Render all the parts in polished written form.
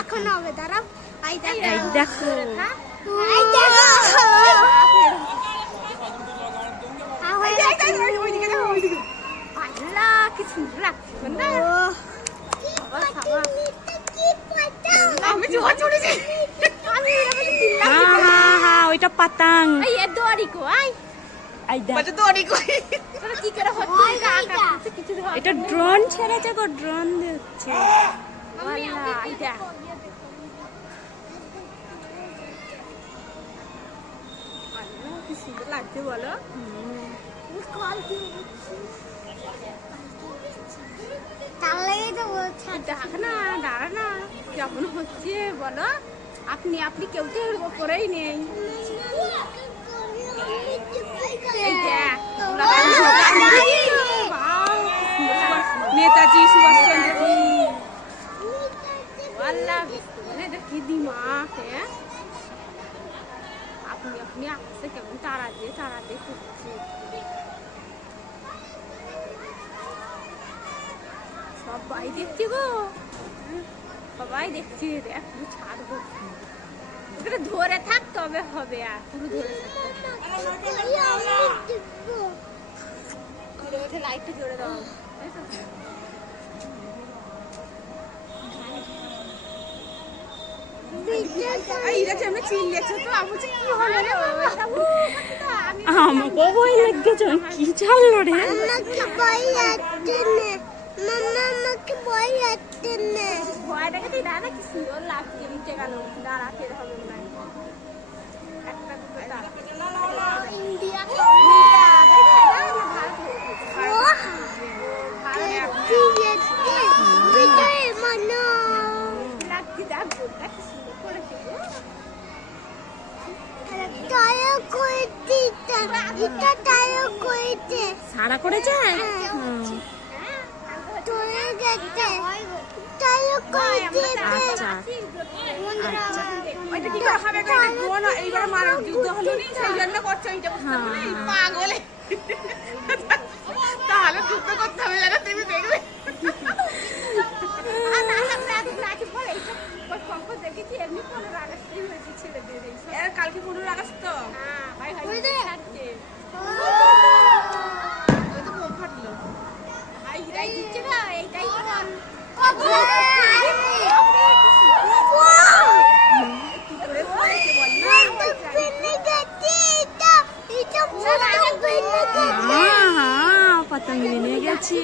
এখন হবে দাঁড়াও। দেখো কি সুন্দর লাগছে না? ওইটা পাতাং। এটা ড্রোন ছেড়েছে গো, ড্রোন দিচ্ছে। কি সুন্দর লাগছে বলো। দেখ না, দাঁড়া না, কেমন হচ্ছে বলো। আপনি আপনি কেউ তো করেই নেই। नेताजी सुभाष चंद्र जी वाला की दिमाग है। अपनी अपनी आँख से केवल तारा दे সবাই দেখছি গো, সবাই দেখছি। দেখ পুরো ছাড়বো, ওটা ধরে থাক তবে হবে। আর পুরো ধরে থাক, লাইটটা জোরে দাও। আমাকে ভয় লাগছে, কি চাললো রে। ভয় দেখাতে দাদা কি সুন্দর লাগছে। নিচে গেল দাঁড়াতে হবে না। একটা ইন্ডিয়া সারা করেছে। পাগলে তাহলে যুদ্ধ করতে হবে জানো, তুমি দেখবে। কালকে 15 আগস্ট তো। पतंग लेने গেছে।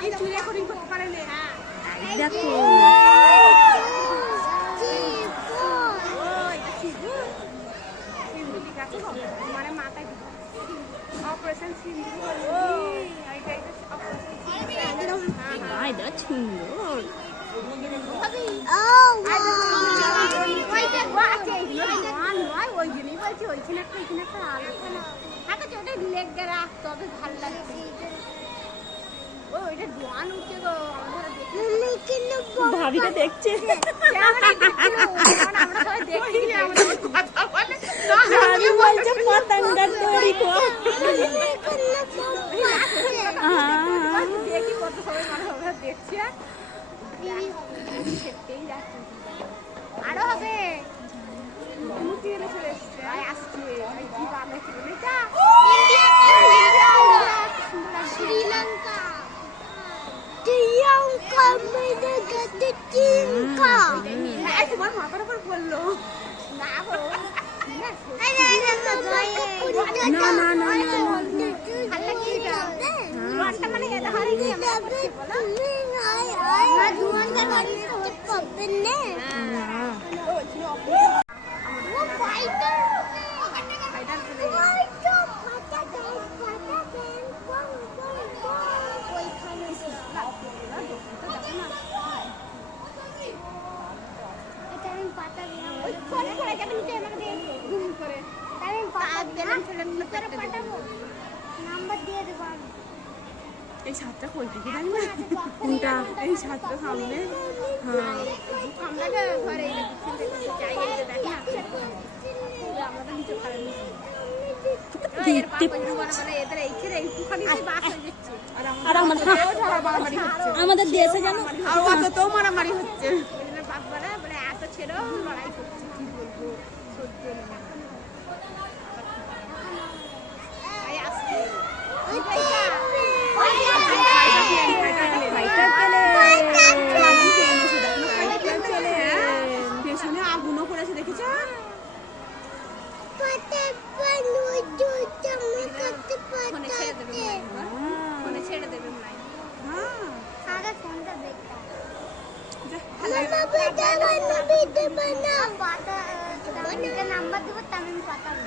দেখো দেখো দেখো মানে মাথায় অপারেশন সুন্দর। ওই জন্যই বলছি ওইখানে একটা এখানে একটা আলোচনা থাকে, ওটা লেগে রাখ তবে ভালো লাগছে। ওইটা দোয়ান উঠছে গো, ভাবিটা দেখছে। আমরা সবাই দেখছি কথা বলে বলছে পতঙ্গটা তৈরি কর। দেখি কত সবাই মানে দেখছি। আরো হবে শ্রীলঙ্কা তোমার মাথার উপর পড়লো না গো। প্লেন ফেলেন পাঠাবো, নাম্বার দিয়ে দেবো আমি। এই ছাদটা কই থেকে জানি না, কোনটা? এই ছাদটা সামনে। হ্যাঁ আমরা ঘরে চাই দেখ না আমাদের নিচে খারাপ এদের এইখানে এইটুখানি বাস হয়ে যাচ্ছে। আর মারামারি হচ্ছে, আমাদের দেশে জানো আর অত মারামারি হচ্ছে। বাপরা বলে এত ছেলেও লড়াই করছে, কি বলবো সহ্য না। এই আসছে ওই ভাইটা পেছনে আগুনও করেছে দেখেছ? ফোনে ছেড়ে দেবে ফোনে ছেড়ে দেবে মনে হয়। হ্যাঁ সারা ফোনটা দেখতা নাম্বার দেবো তামিম পাঠাবো।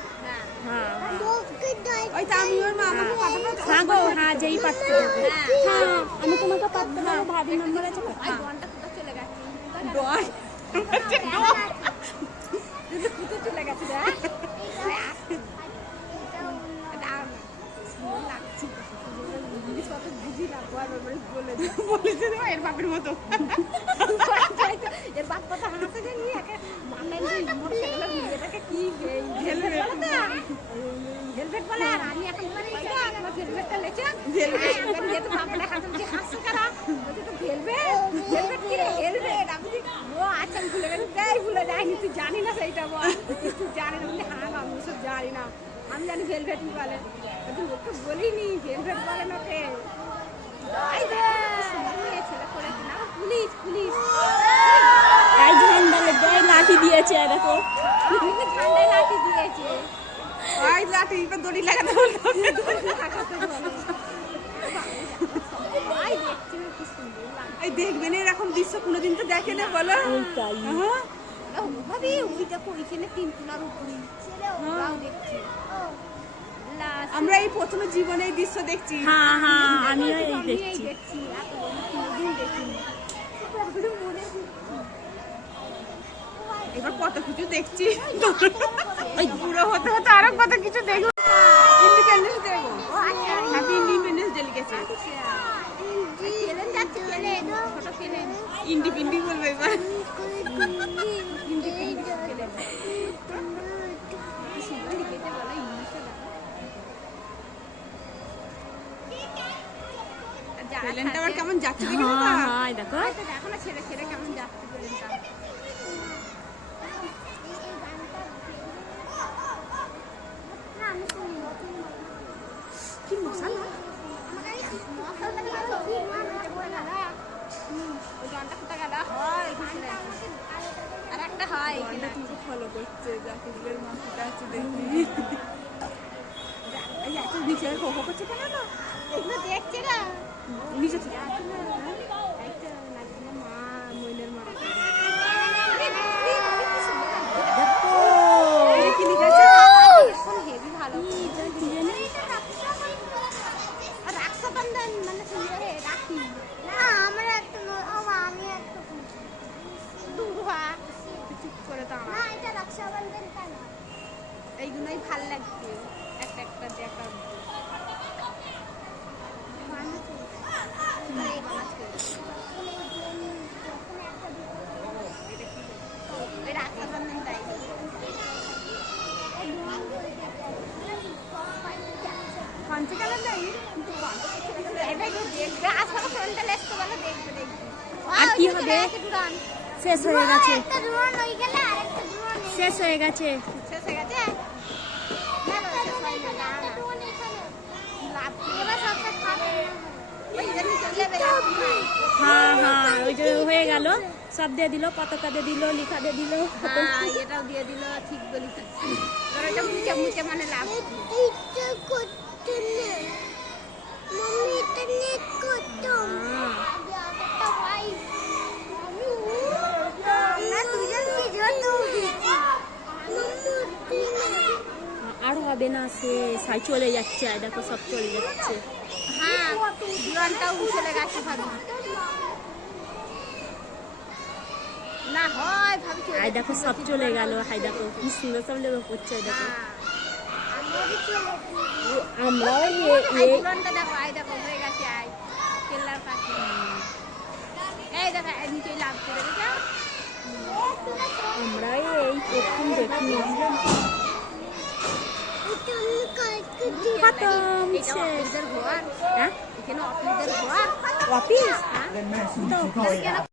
হ্যাঁ ওই তো আমি ওর মা আমাকে পাঠাবো। হ্যাঁ গো, হ্যাঁ যেই পারতে হবে। হ্যাঁ আমি তোমাকে পাঠাতে পারবো, ভাবি নম্বর আছে। ওই ঘন্টা কোথায় চলে গেছে? ডয় কোথায় চলে গেছে রে? বলেছে না এর বাপের মতো। এর বাপ কথা হাসে জানি একে মামলায় এটাকে কি হেলমেট বলে তো হেলমেট বলে। আর আমি এখন আমার হেলমেটটা লেছে তো বাপটা হাতে হাসছে কারা বলছে তো হেলমেট কি রে হেলমেট। আমি ও আচ্ছা আমি ভুলে গেছি, তাই ভুলে যাইনি, তুই জানি না সেইটা বল, তুই জানি না। বলি হ্যাঁ আমি সব জানি না, আমি জানি হেলমেট বলে, ওকে বলিনি হেলমেট বলে না কে। ছেলে করেছে না পুলিশ পুলিশ এই ঝান্ডালে দেয় লাঠি দিয়েছে, দেখো ঠান্ডায় লাঠি দিয়েছে। ওই লাঠি বা দড়ি লাগাতে বলতো। এই দেখবেন এরকম দৃশ্য কোনোদিন তো দেখে না বলো। ওইটাই। হ্যাঁ ভাবি ওই দেখো ওইখানে 3 তলার উপরে ওরাও দেখছে। আমরা এই প্রথমে জীবনে এই দৃশ্য দেখছি। হ্যাঁ হ্যাঁ আমিও এই দেখছি। এবার কত কিছু দেখছি, ওই বুড়ো হতে হতে আরো কত কিছু দেখবো। ইন্ডিপেন্ডেন্স দেখবো, হ্যাপি ইন্ডিপেন্ডেন্স ডে লিখেছে। ইন্ডিপেন্ডি বলবে এবার। প্লেনটা আবার কেমন যাচ্ছে দেখি না? হ্যাঁ হ্যাঁ দেখো দেখো না ছেড়ে ছেড়ে কেমন যাচ্ছে প্লেনটা। কি মশালা আর একটা হয় তুমি ফলো করছে, জাকিরের মাথাটা আছে দেখি। এই এত নিচে হো হো করছে কেন না? এগুলো দেখছে না নিচে থেকে মা মইনের মা দেখো কি লিখেছে? এখন হেভি ভালো রাক্ষাবন্ধন মানে সুন্দর রাখি না আমরা একটা আমি একটা দুর্গা চুপ করে তো না এটা রক্ষাবন্ধন কেন এইগুলোই ভাল লাগছে একটা একটা দেখা রাক্ষাবন্ধন তাই পাঞ্চে কালার নাই আর কি হবে? শেষ হয়ে গেছে, শেষ হয়ে গেছে। হ্যাঁ হ্যাঁ ওই যে হয়ে গেল, সব দিয়ে দিল, পতাকা দিয়ে দিল, লিখা দিয়ে দিল। এটাও দিয়ে দিল ঠিক বলি এটা মুখে মুখে মানে লাভ আর হবে না, সে সাই চলে যাচ্ছে, আর দেখো সব চলে যাচ্ছে। হ্যাঁ জোয়ানটাও চলে গেছে ভাবি না হয় ভাবি আর দেখো সব চলে গেল, হাই দেখো কি সুন্দর সব লেগে পড়ছে, দেখো। আমি আমরাও এই পুরনটা দেখো, এই দেখো হয়ে গেছে, আই কেল্লার কাছে। এই দেখো এই নিচে লাগছে, দেখেছো? আমরা এই প্রথম দেখি খতম এটা অফিসের ঘর, হ্যাঁ এখানে অফিসের ঘর। অফিস হ্যাঁ তো